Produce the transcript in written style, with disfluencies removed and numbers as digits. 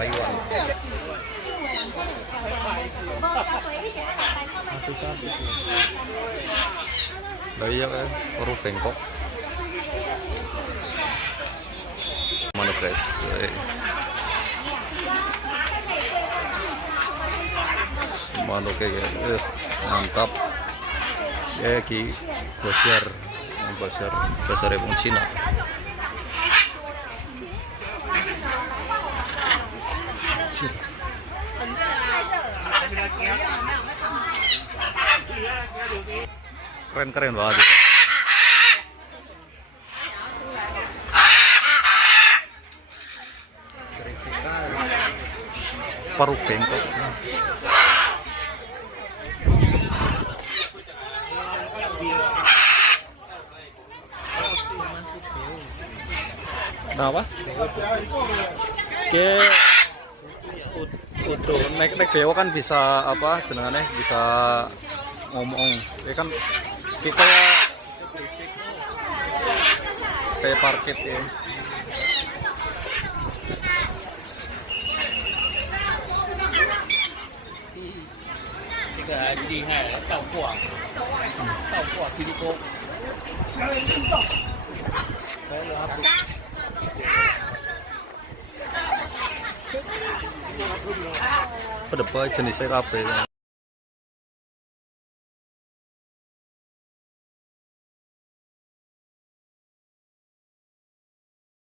Taiwan. Đấy ya, baru Bangkok. Mana guys? Mano kayak mantap. Ya ki besar Ebon Cina. Keren banget. Baru Bangkok. Kenapa? Kayak udah naik dewa kan bisa apa jenengannya bisa ngomong. Ya kan kayak parkit ya. Pada jenisnya kabeh.